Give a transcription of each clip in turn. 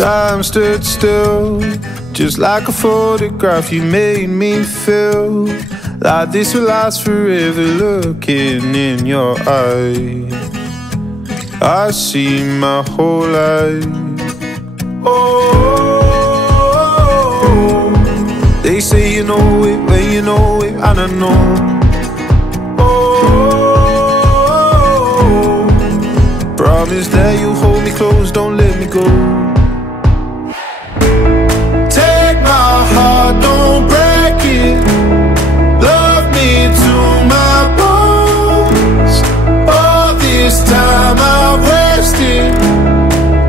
Time stood still, just like a photograph. You made me feel like this will last forever. Looking in your eyes, I see my whole life. Oh, they say you know it when you know it, and I know. Oh, promise that you hold me close, don't let me go. Take my heart, don't break it. Love me to my bones. All this time I've wasted.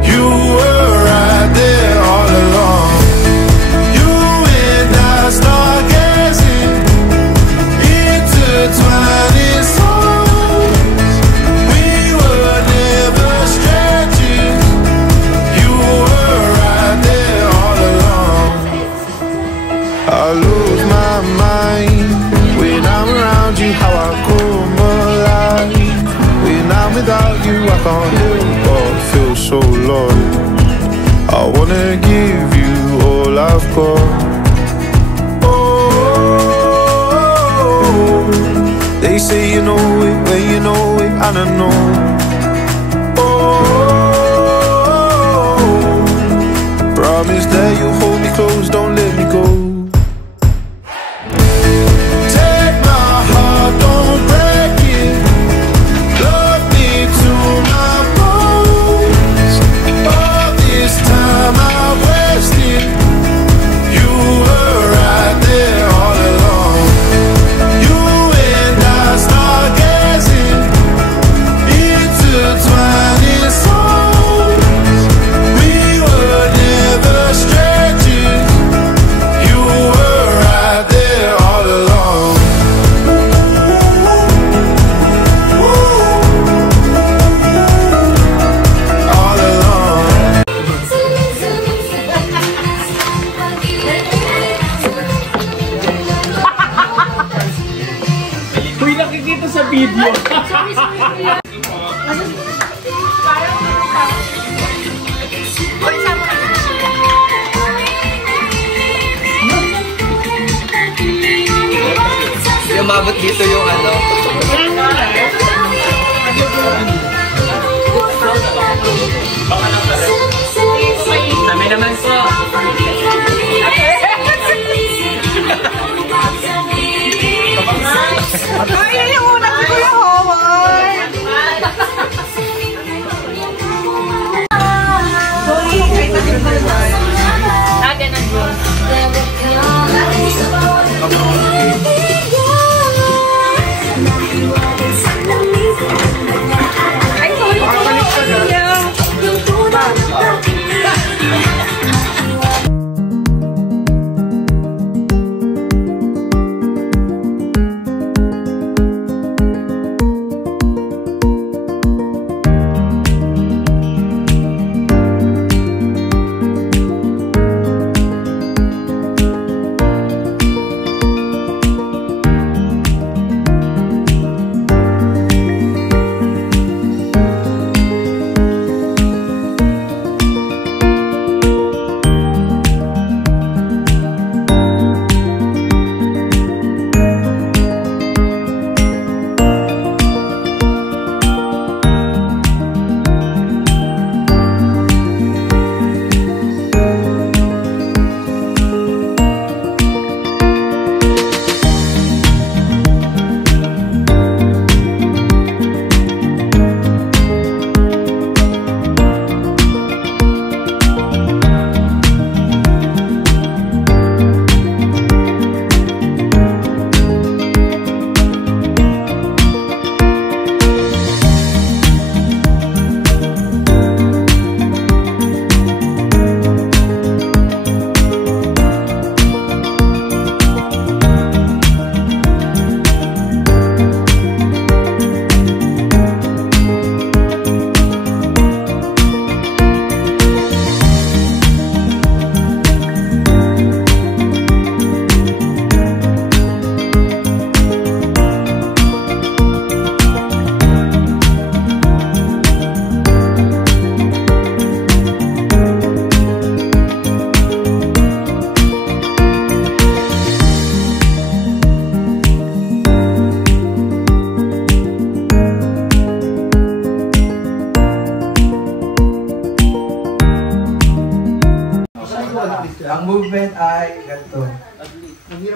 You were right there all along. You and I start gazing, intertwining souls. We were never strangers. You were right there all along. I lose my mind when I'm around you, how I come alive. When I'm without you, I can't help but feel so lost. I wanna give you all I've got. Oh, they say you know it when you know it, and I know. Oh, promise that you hold me close, don't let me go. Take my heart, don't break it. Love me to my bones. All this time I've wasted. You were right there all along. You and I start gazing, intertwining souls. We were never strangers. You were right there all along. All along. Uy, nakikita sa video. Umabot dito yung ano. Dami naman po. Ay, yung una ko Kuya Howard. Ah, ganun po. Ay, sorry po.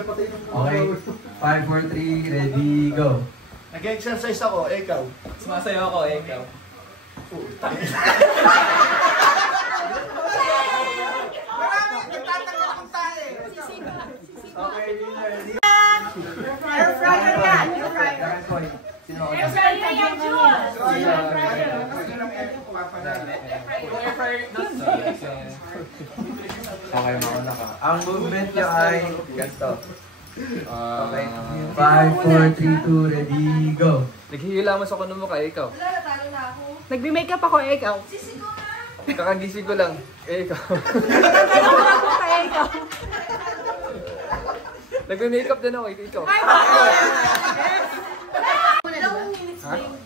Okay. 5, 4, 3, ready, go. Nag-exercise ako, ikaw. Sumasayaw ako, ikaw. Okay, ready? Air fryer yan. Air fryer. Sino ako? Air fryer yan, Jules. Okay, mauna ka. Ang movement niyo ay ganito. Okay. 5, 4, 3, 2, ready, go. Naghihilamos ako ng mukha, ikaw. Nagbi-makeup ako, ikaw. Kakagising ko lang, ikaw. Nagbi-makeup ako, ikaw. Nagme-makeup din ako, ikaw.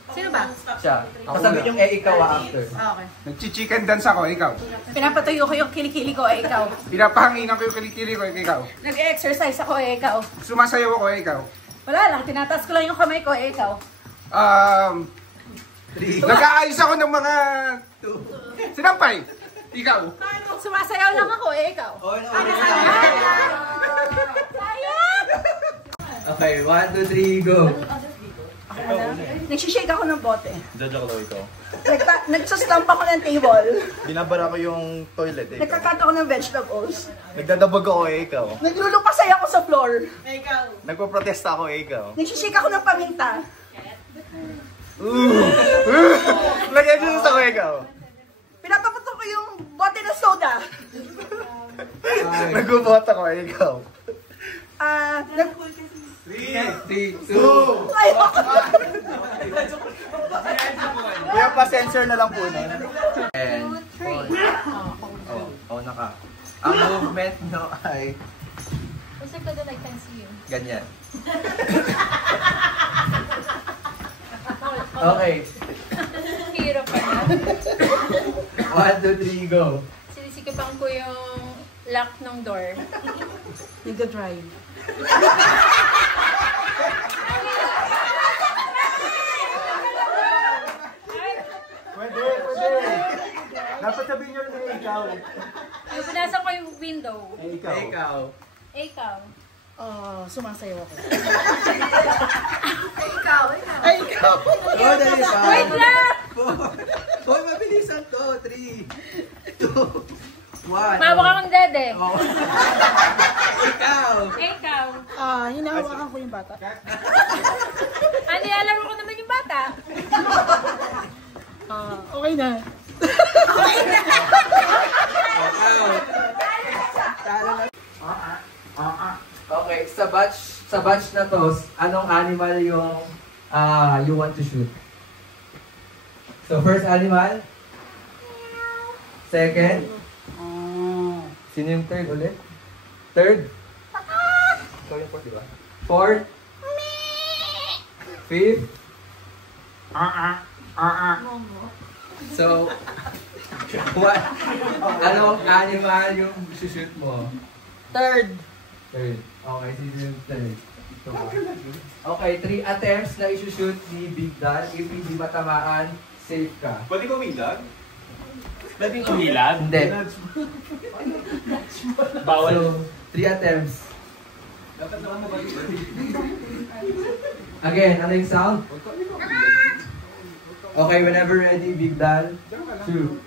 Sino ba? Siya. Pasabihin yung ikaw after. Okay. Nag-chicken dance ako, ikaw. Pinapatuyo ko yung kilikili ko, ikaw. Pinapahanginan ko yung kilikili ko, ikaw. Nag-exercise ako, ikaw. Sumasayaw ako, ikaw. Wala lang, tinataas ko lang yung kamay ko, ikaw. Nag-aayos ako ng mga... Sinampay! Ikaw. Sumasayaw lang ako, ikaw. Okay, 1, 2, 3, go. Nagsishake ako ng bote. Judge ako daw ikaw. Nagsustamp ako ng table. Binabara ko yung toilet, ikaw. Nagkakat ako ng vegetables. Nagdadabog ako, ikaw. Naglulupasay ako sa floor. Nagpo-protesta ako, ikaw. Nagsishake ako ng paminta. Nag-exercise ako, ikaw. Pinapaputok ko yung bote ng soda. Nag-ubot ako, ikaw. 3, 2, Kaya pa-sensor na lang po na. and 4. Oh, naka. Ang movement nyo ay What's it called that I can see you? ganyan. Okay. Hirap ka na. 1, 2, 3, go. Sinisikipan ko yung lock ng door. Nagda-drive. Pwede. Dapat sabihin nyo rin na ikaw. Yung pinasa ko yung window. Ikaw. Ikaw. Ikaw. Sumasayaw ako. Ay, ikaw! Oh, dali pa. Wait lang! Hoy, mabilisan to. 3, 2, 1. Mawa ka kang dede. Oh. Ikaw! Ikaw. Hinahawakan ko yung bata. Ano, nilalaro ko naman yung bata. Okay na. Okay, sa batch na to, anong animal yung you want to shoot? So, first animal. Second. Sino yung third ulit? Third? Ikaw yung fourth, di ba? Fourth? Fifth? So, what? Anong animal yung shoot mo? Third. Third. Okay, sino yung third? Okay, 3 attempts na isushoot ni Big Dan. If hindi matamaan, safe ka. Pwede ko windag? Pwedeng kumilag? Hindi. Bawal. So, 3 attempts. Again, ano yung sound? Okay, whenever ready, Big Dan. Shoot.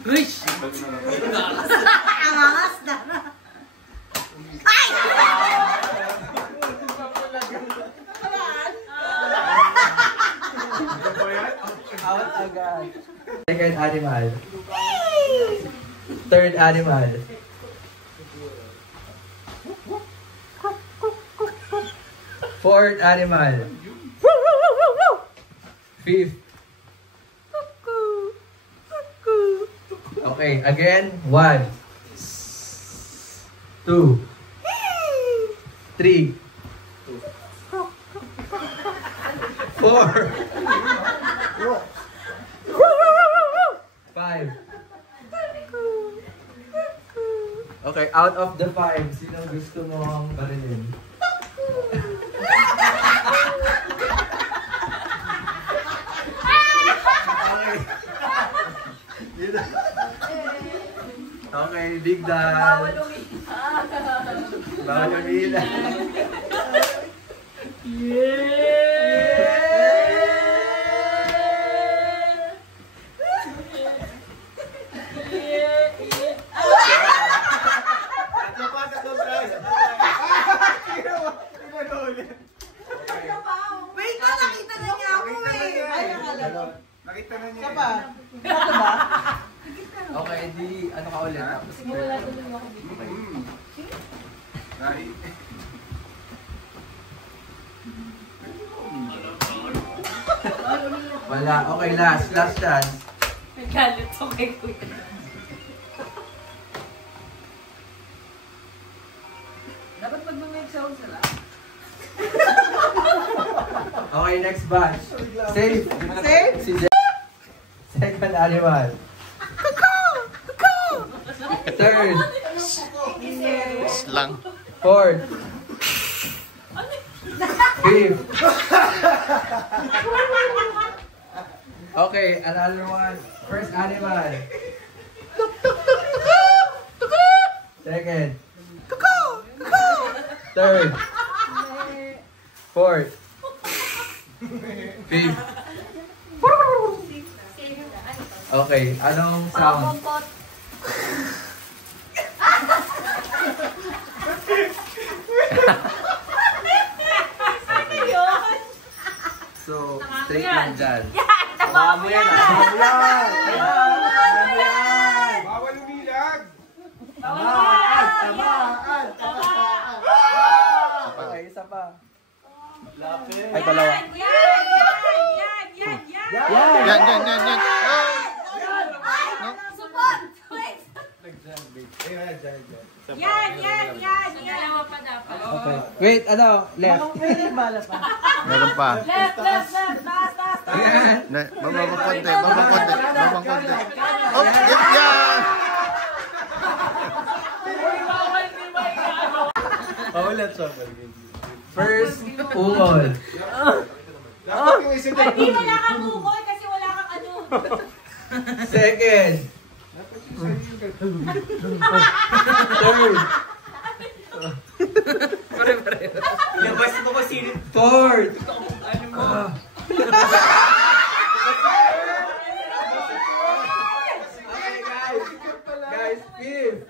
Rich! Angas na. Out agad. Second animal. Third animal. Fourth animal. Fifth. Okay, again. 1, 2, 3, 4, 5. Okay, out of the 5, sino gusto mong barilin? Okay, Big Dan. Bawal umiiyak. Wait, nakita na niya ako eh. Ay, nakala. Nakita na niya. Sapa? Ano ba? Okay, di ano ka ulit? Tapos Wala tuloy ako dito. Wala. Okay, last chance. Nagalit ako kay Kuya. Dapat mag-make sound sila. Okay, next batch. Safe. Safe? Si second animal. Third. Lang. Fourth. Fifth. Okay, another one. First animal. Second. Third. Fourth. Fifth. Okay, anong sound? So, straight lang dyan. Tama mo yan. Bawal umilag. Okay, isa pa. Ay, dalawa. Yan. Support! Wait! Yan! Dalawa pa dapat. Okay. Wait, ano? Left. Pwede bala pa. Meron pa. Left! Taas! Ayan. Babang konti. Oh, yan! First, ungol. Dapat yung isa din. Hindi, wala kang bukol kasi wala kang ano. Second. Third. Labas ito kasi. Fourth. Okay, guys, fifth.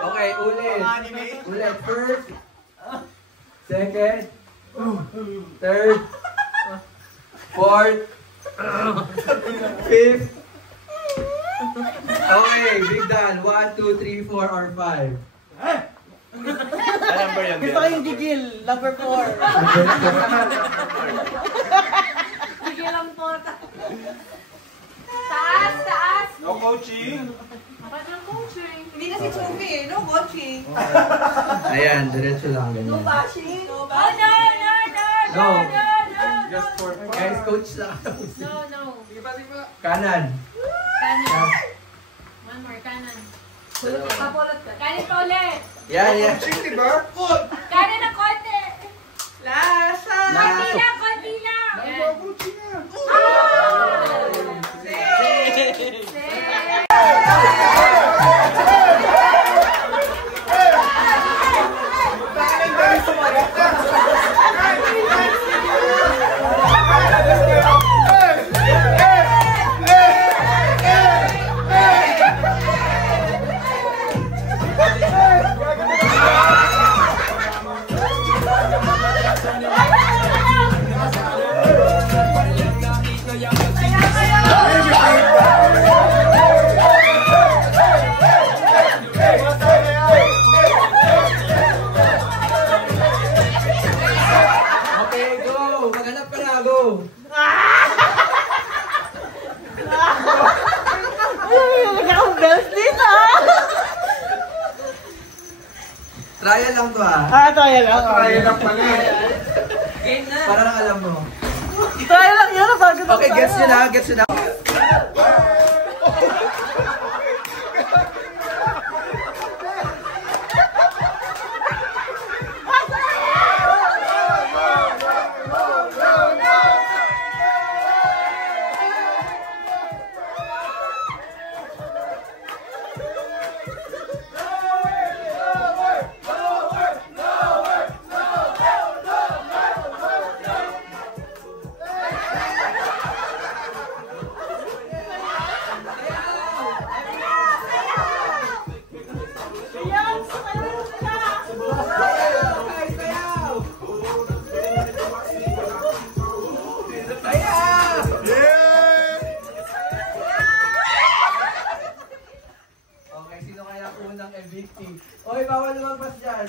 Okay, ulit. First. Second. Third. Fourth. Fifth. Okay, Big Dan. 1, 2, 3, 4, or 5. Alam ba yan? Gusto ko yung gigil. Number 4. Sige lang po. Taas! No coaching. Dapat ng coaching. Hindi na si Chubby eh. No coaching. Ayan, diretso lang. Ganyan. Bashing. Oh, no! Just for guys, coach lang. No. Kanan. Kanan. One more, kanan. Papulot ka. Kanan pa ulit. Yan. Coaching, di ba? Kanan ng konti. Lasa. Konti lang. Yan. Coaching na. Okay, go. Maghanap ka na, go. Wala akong bells dito ah. Trial lang to ah. Trial lang. Kaya lang pala. Para lang alam mo. Trial lang yun. Bago na Okay, gets nyo na. bawal lumagpas dyan.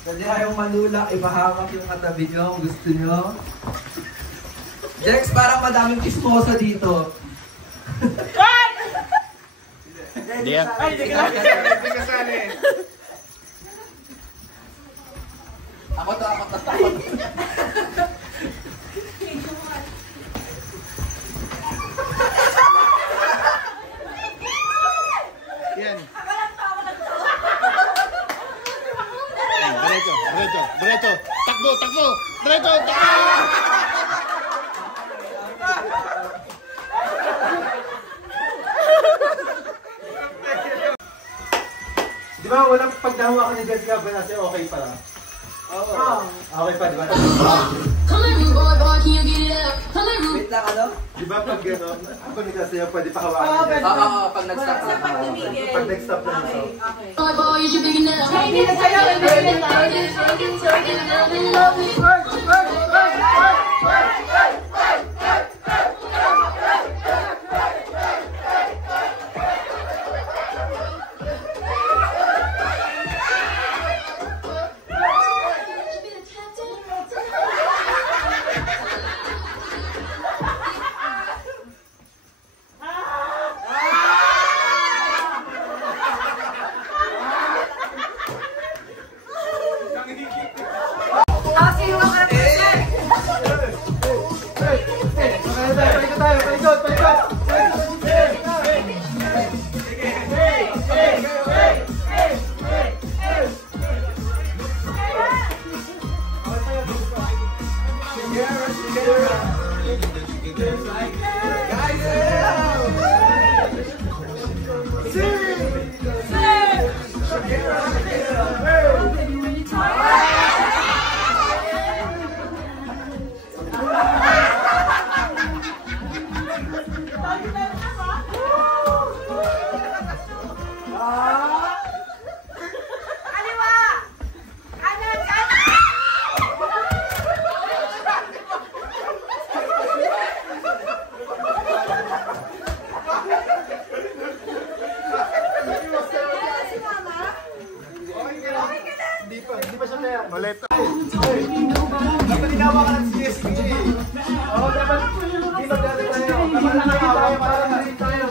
Kasi ayaw manulak, ipahamak yung katabi nyo kung gusto nyo. Jex, parang madaming kismosa dito. Hindi yan. Hindi kasali. Ako to. Yan. Diretso. Takbo. Diretso. Di ba, walang pagdahawa ko ni Jessica Banase, okay pa lang? Oo. Okay pa, di ba? Wait lang, ano? Di ba pag gano'n, ako nagsasayaw, pwede pa hawakan ni Jessica? Oo, pag nag-stop Sa pag tumigil. Pag nag-stop lang Okay, ito. okay. Hindi pa siya kaya. Ulit. Dapat inawa ka lang si Jessica eh. Oo, dapat dito dali tayo. Dapat nakikita tayo para na-rin tayo.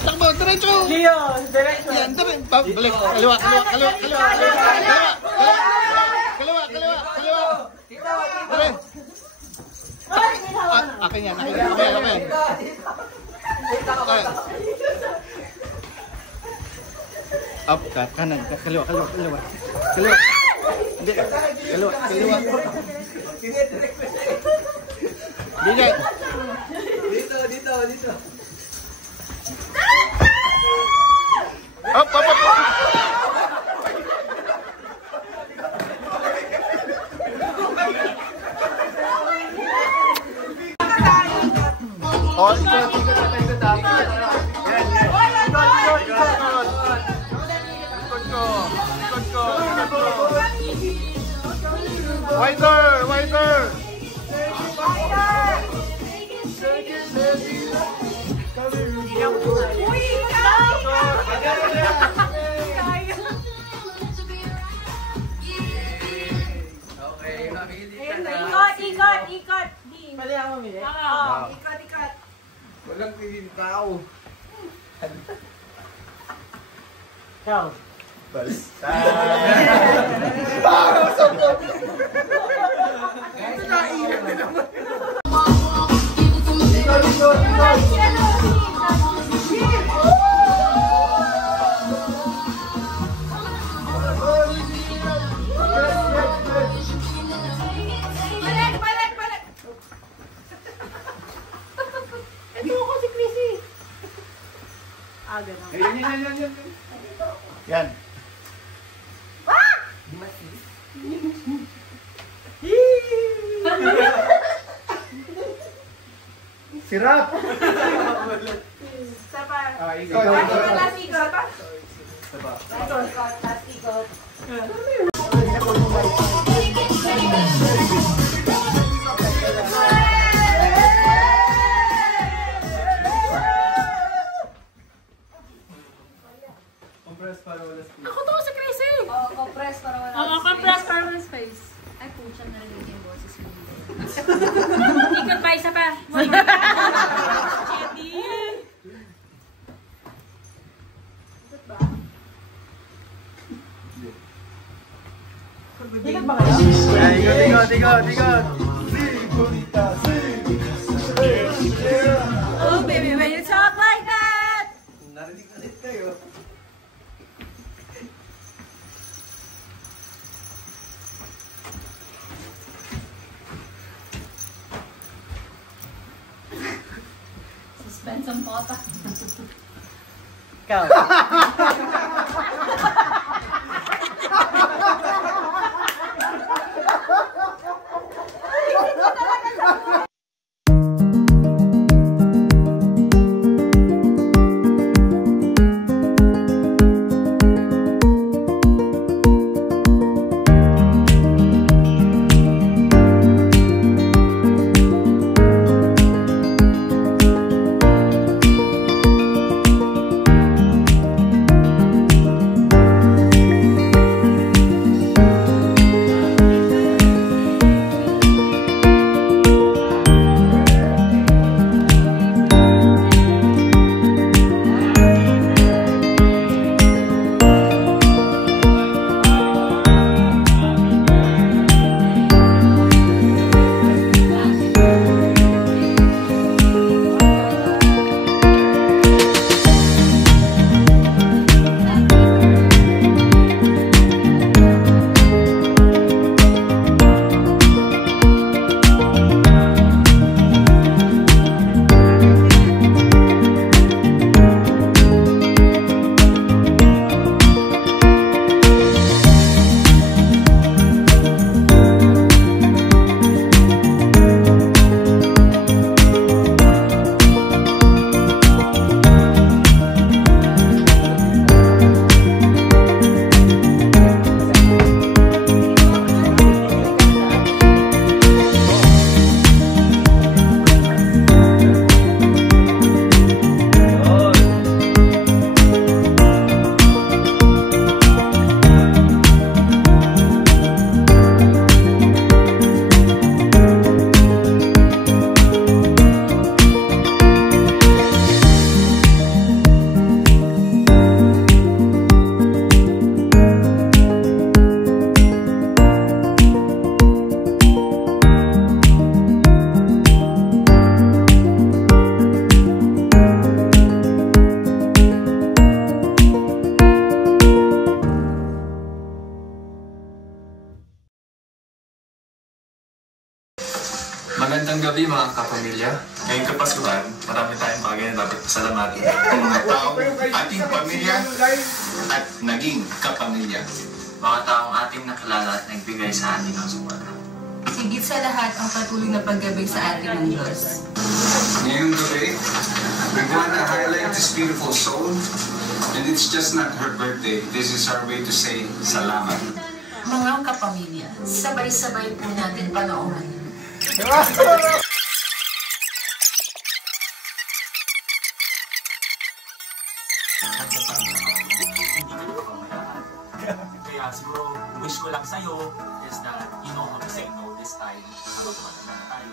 Takbo, diretso. Leon, diretso. Yan, diretso. Balik, kaliwa. Pare. Akin yan. Okay. Up, kanan, kaliwa. Hindi, kaliwa. Hindi. Dito. Up. Oh, ikot. Wider. Okay, makikita na. Ikot. Pwede ako mamili? Oo, ikot. Walang tingin tao. Ikaw. Balik. Hindi ko si Chrissy. Ganun. Yan. Sirap! Sa pa. Ikaw. Wala si ikot. Saba. Compress para wala space. Ako to si Crazy! Oo, compress para wala. Oo, compress para walang space. Ay, pucha, narinig yung boses mo. Ikot pa, isa pa. Eddie! Ikot ba kayo? Ikot. Oh, baby, when you talk like that! Narinig ulit kayo. Suspense ang pota. Ikaw. Magandang gabi mga kapamilya. Ngayong Kapaskuhan, marami tayong bagay na dapat pasalamatan. Ang mga taong ating pamilya at naging kapamilya. Mga taong ating nakilala at nagbigay sa atin ng suporta. Higit sa lahat ang patuloy na paggabay sa atin ng Diyos. Ngayong gabi, we want to highlight this beautiful soul. And it's just not her birthday. This is our way to say salamat. Mga kapamilya, sabay-sabay po natin panoorin. Kaya siguro, wish ko lang sa'yo is that you know how to say no this time. Habang tumatanda na tayo,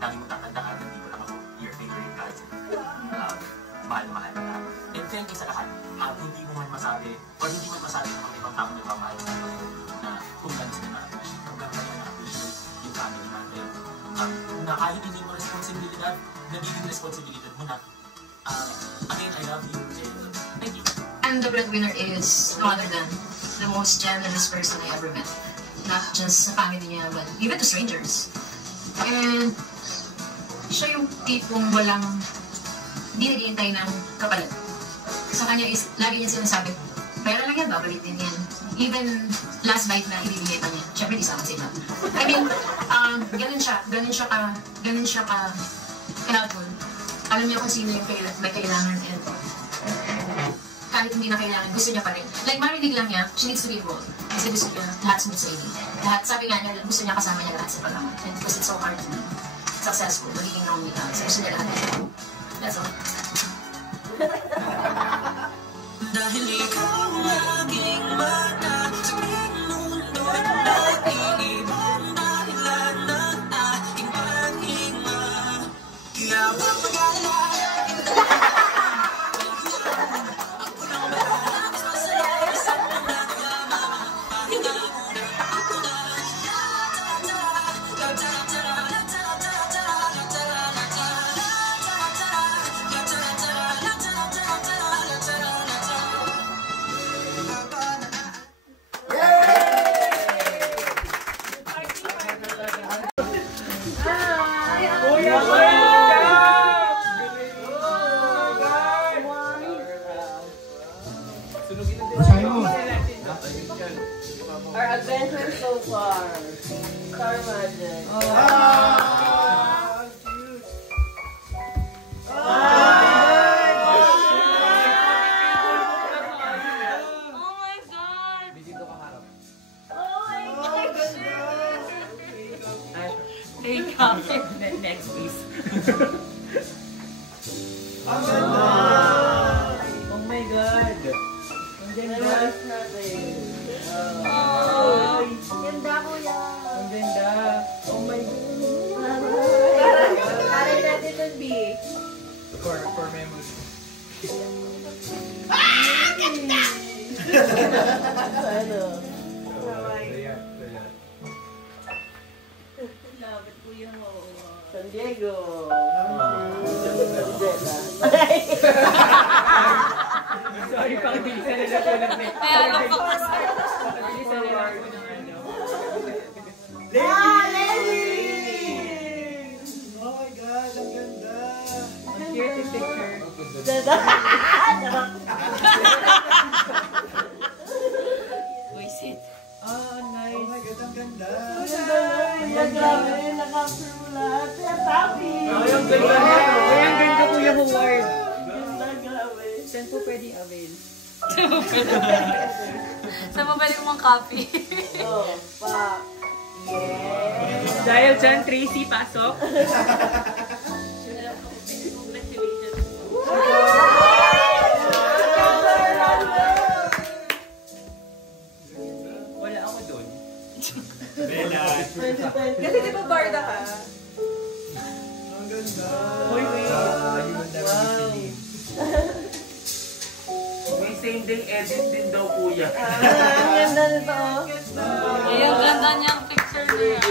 lagi mo tatandaan, hindi mo lang ako your favorite cousin. Mahal-mahal na. And thank you sa lahat. Hindi mo man masabi, or hindi man masabi ng mga ibang taong nagmamahal sa na kung gano'n sila na-appreciate, kung gano'n sila na-appreciate yung family natin. Na kahit hindi mo responsibilidad, nagiging responsibilidad mo na. Again, I love you and thank you. And the breadwinner is no other than the most generous person I ever met. Not just sa family niya, but even to strangers. And siya yung tipong walang, hindi naghihintay ng kapalit. Sa kanya is, lagi niya sinasabi, pera lang yan, babalik din yan. Even last bite na ibibigay pa niya, syempre di sa akin sila. I mean, ganun siya ka helpful. Alam niya kung sino yung may kailangan and kahit hindi na kailangan, gusto niya pa rin. Like, marinig lang niya, she needs to be involved. Kasi gusto niya lahat smooth sailing. Lahat, sabi nga niya, gusto niya kasama niya lahat sa pagkakas. And because it's so hard to be successful, magiging wrong with us. Gusto niya lahat. That's all. Dahil ikaw laging mata sa mundo at ibang dahilan ng aking paghinga. Kaya papagala ako lang mas masaya sa nagmama. Pahinga muna ako na. Our adventure so far. Star Magic. Hey, come. Next, please. Ang ganda! Oh my God! Ang ganda! Oh, ganda kuya. Ang ganda! Oh my God! Parang natin nun, B. For memory. Ano? Love it, kuya mo. San Diego. Sorry, pang-bilisan na lang po ng next. Kaya lang po kasi. Pang-bilisan na lang po ng ano. Lenny! Oh my God, ang ganda! Ang cute yung picture. Visit. Ah, nice. Oh my God, ang ganda. Ang grabe, nakapir mo lahat. Happy! Ay, ang ganda niya. Ay, ang ganda Kuya Howard. Ganda, grabe. Saan po pwedeng avail? Saan mo pwede mong copy? Oh, pa. Yes! Dahil dyan, Tracy, pasok. Wala ako doon. Bella. Kasi di ba barda ka? Ang ganda. Hoy, wait. You will never be seen. May same day edit din daw, kuya. Ang ganda nito. Eh, ang ganda niyang picture niya.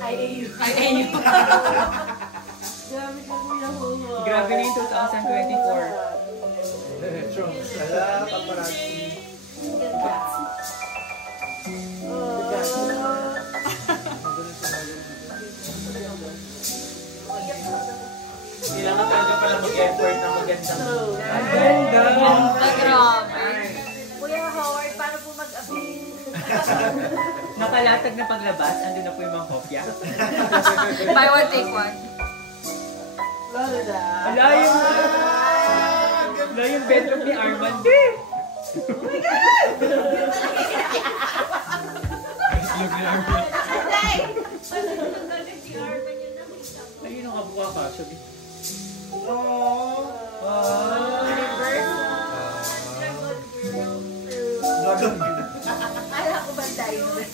Ay, Ay, grabe ka kuya Hugo. Grabe na yung 2024. Wala, paparazzi. Kailangan talaga pala mag-effort na magandang. Ang ganda! grabe. Kuya Howard, paano po mag-appeal? Nakalatag na paglabas, andun na po yung mga kopya. Buy one, take one. Florida. Ala yung bedroom ni Armand. Oh my God! Islog ni Armand. Si Arman yun na. Ayun ang kabuka ka, sabi. Kala ko ba tayo na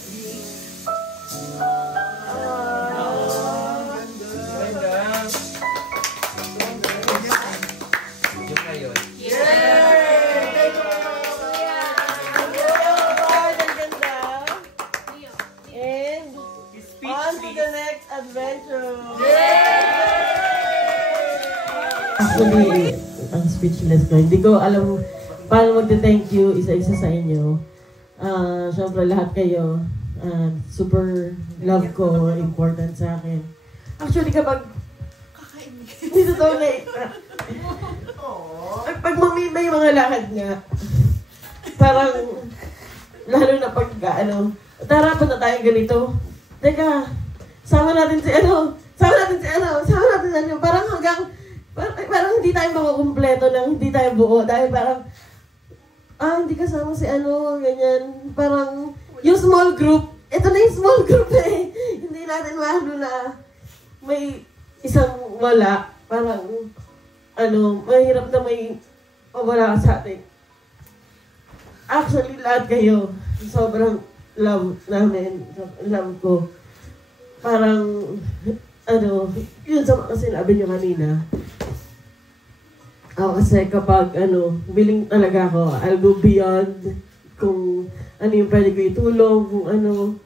Actually, ang speechless ko. Hindi ko alam paano magte-thank you isa-isa sa inyo. Siyempre lahat kayo, super love ko, important sa akin. Actually kapag hindi totoo na pag may mga lakad nga, parang lalo na pag tara punta tayo ganito. Teka, sama natin si ano, parang hanggang parang hindi tayo makukumpleto ng hindi tayo buo dahil parang hindi kasama si ano, ganyan. Parang yung small group, ito na yung small group eh. Hindi natin mahalo na may isang wala. Parang mahirap na may wala sa atin. Actually, lahat kayo, sobrang love namin, love ko. Parang, yun sa mga sinabi nyo kanina. Ako kasi kapag, willing talaga ako, I'll go beyond kung ano yung pwede ko itulong, kung ano.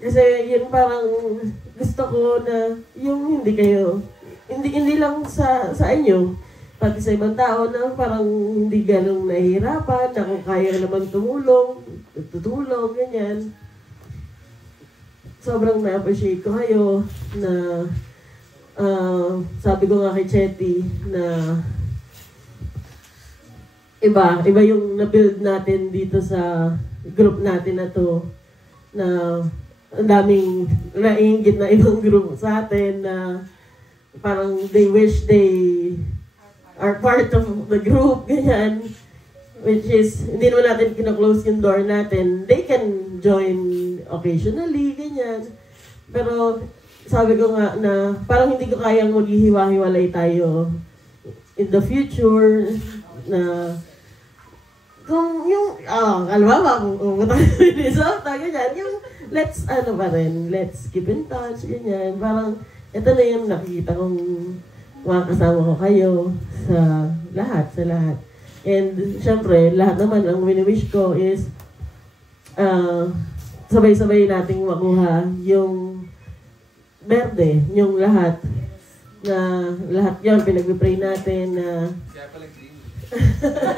Kasi yun parang gusto ko na yung hindi lang sa inyo, pati sa ibang tao na parang hindi ganong nahihirapan, na kung kaya naman tutulong, ganyan. Sobrang na-appreciate ko kayo na sabi ko nga kay Chetty na iba yung na-build natin dito sa group natin na to, na ang daming naiinggit na ibang group sa atin na parang they wish they are part of the group, ganyan. Which is, hindi naman natin kina-close yung door natin. They can join occasionally, ganyan. Pero sabi ko nga na parang hindi ko kayang maghihiwa-hiwalay tayo in the future na kung yung, kalma kung tayo Minnesota, ganyan, yung let's keep in touch, ganyan. Parang ito na yung nakikita kong mga kasama ko kayo sa lahat. And syempre, lahat naman ang wini-wish ko is sabay-sabay nating makuha yung berde, yung lahat yun, pinag-pray natin na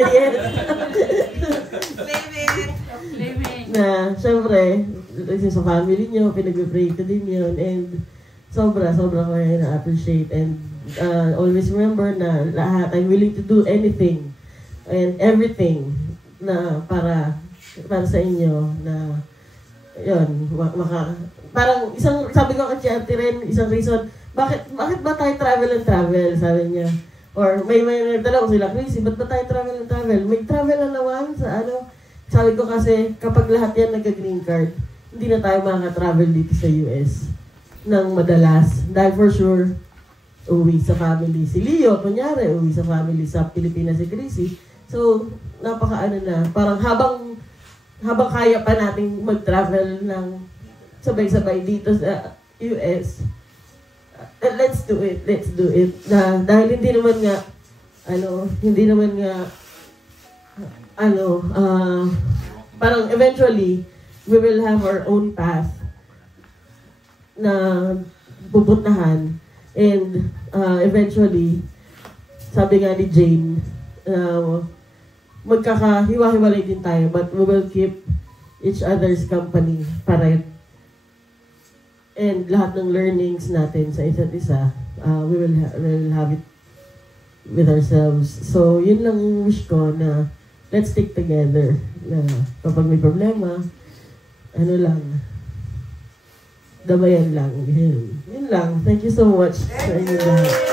yes. Na syempre, sa family nyo, pinag-pray ko din yun, and sobra ko yun na-appreciate, and always remember na lahat, I'm willing to do anything and everything na para sa inyo na yun, parang sabi ko kay Ate Ren, isang reason, bakit ba tayo travel, sabi niya. Or may nagtanong ko sila, Chrissy, ba't ba tayo travel? May travel na naman sa sabi ko kasi kapag lahat yan nagka-green card, hindi na tayo makaka-travel dito sa US nang madalas. Dahil for sure, uwi sa family si Leo, kunyari, uwi sa family sa Pilipinas si Chrissy. So, parang habang kaya pa nating mag-travel ng sabay-sabay dito sa US, let's do it. Dahil hindi naman nga, parang eventually, we will have our own path na pupuntahan. And eventually, sabi nga ni Jane, magkakahiwa-hiwalay din tayo, but we will keep each other's company pa rin. And lahat ng learnings natin sa isa't isa, we will have it with ourselves. So, yun lang wish ko na let's stick together. Na kapag may problema, damayan lang. Yun lang. Thank you so much sa inyo lahat.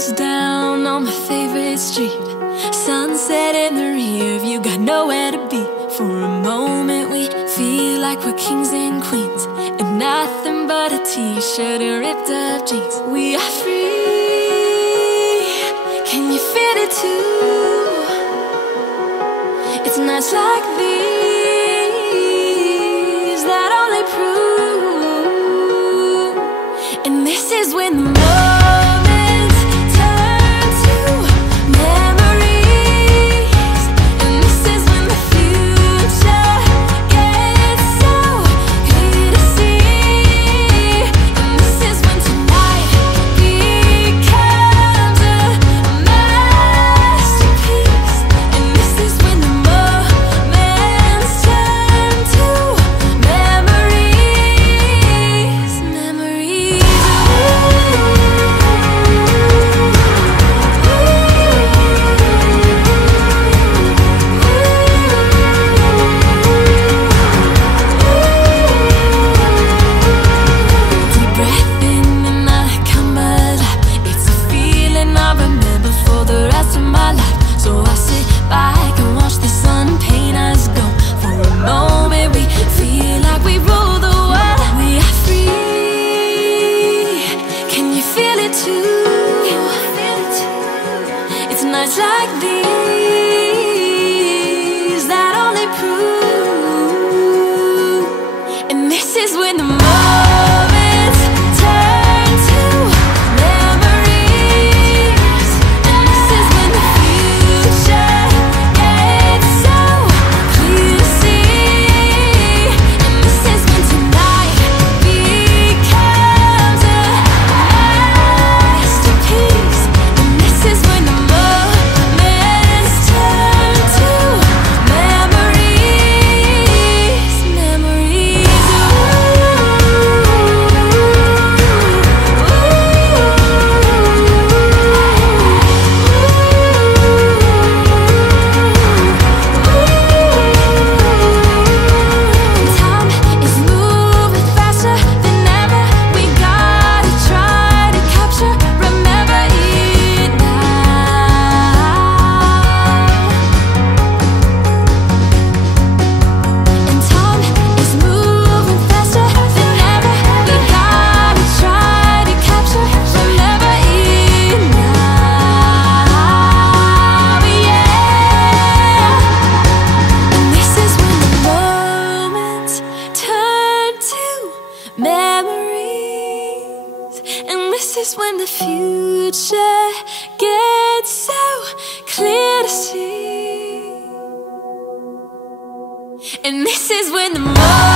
windows down on my favorite street. Sunset in the rear view, got nowhere to be. For a moment we feel like we're kings and queens, and nothing but a t-shirt and ripped up jeans. We are free, can you feel it too? It's nights like these that only prove. And this is when the moments turn to memories. And this is when the future gets so clear to see. And this is when tonight becomes a masterpiece. And this is when the moments turn to memories. Memories. Deep breath in and I come alive. It's a feeling I remember for the rest of my life. So I sit back and watch the sun paint us gold. For a moment we feel like we rule the world. We are free, can you feel it too? It's nights like these that only prove. And this is when the moments turn to memories. And this is when the future gets so clear to see. And this is when tonight becomes a masterpiece. And this is when the moments turn to memories. Memories. Time is moving faster than ever. We gotta try to capture, remember it now. And time is moving faster than ever. We gotta try to capture, remember it now. Yeah. And this is when the moments turn to memories. And this is when the future gets so clear to see. And this is when the moments